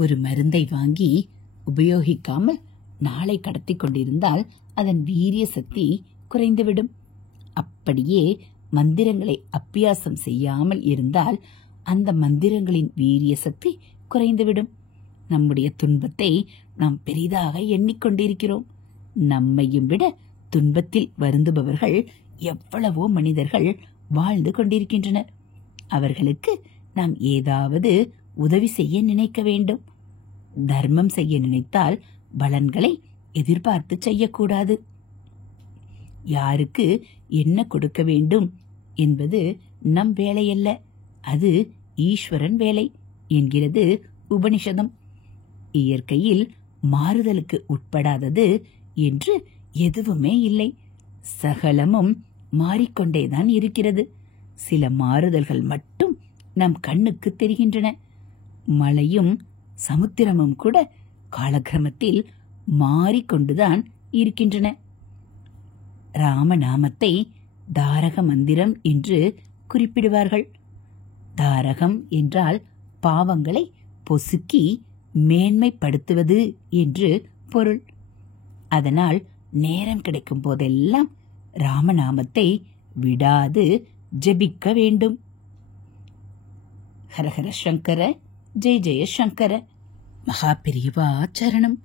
ஒரு மருந்தை வாங்கி உபயோகிக்காமல் நாளை கடத்தி கொண்டிருந்தால் அதன் வீரிய சக்தி குறைந்துவிடும். அப்படியே மந்திரங்களை அபியாசம் செய்யாமல் இருந்தால் அந்த மந்திரங்களின் வீரிய சக்தி குறைந்துவிடும். நம்முடைய துன்பத்தை நாம் பெரிதாக எண்ணிக்கொண்டிருக்கிறோம். நம்மையும் விட துன்பத்தில் வருந்துபவர்கள் எவ்வளவோ மனிதர்கள் வாழ்ந்து கொண்டிருக்கின்றனர். அவர்களுக்கு நாம் ஏதாவது உதவி செய்ய நினைக்க வேண்டும். தர்மம் செய்ய நினைத்தால் பலன்களை எதிர்பார்த்து செய்யக்கூடாது. யாருக்கு என்ன கொடுக்க வேண்டும் என்பது நம் வேலையல்ல, அது ஈஸ்வரன் வேலை என்கிறது உபனிஷதம். இயற்கையில் மாறுதலுக்கு உட்படாதது என்று எதுவுமே இல்லை. சகலமும் மாறிக்கொண்டேதான் இருக்கிறது. சில மாறுதல்கள் மட்டும் நம் கண்ணுக்கு தெரிகின்றன. மலையும் சமுத்திரமும் கூட காலக்கிரமத்தில் மாறிக்கொண்டுதான் இருக்கின்றன. ராமநாமத்தை தாரக மந்திரம் என்று குறிப்பிடுவார்கள். தாரகம் என்றால் பாவங்களை பொசுக்கி மேன்மைப்படுத்துவது என்று பொருள். அதனால் நேரம் கிடைக்கும் போதெல்லாம் ராமநாமத்தை விடாது ஜபிக்க வேண்டும். ஹரஹர சங்கர, ஜெய ஜெய சங்கர. மகாபெரியவா சரணம்.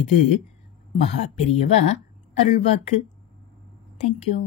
இது மகாபெரியவா அருள்வாக்கு. தேங்க்யூ.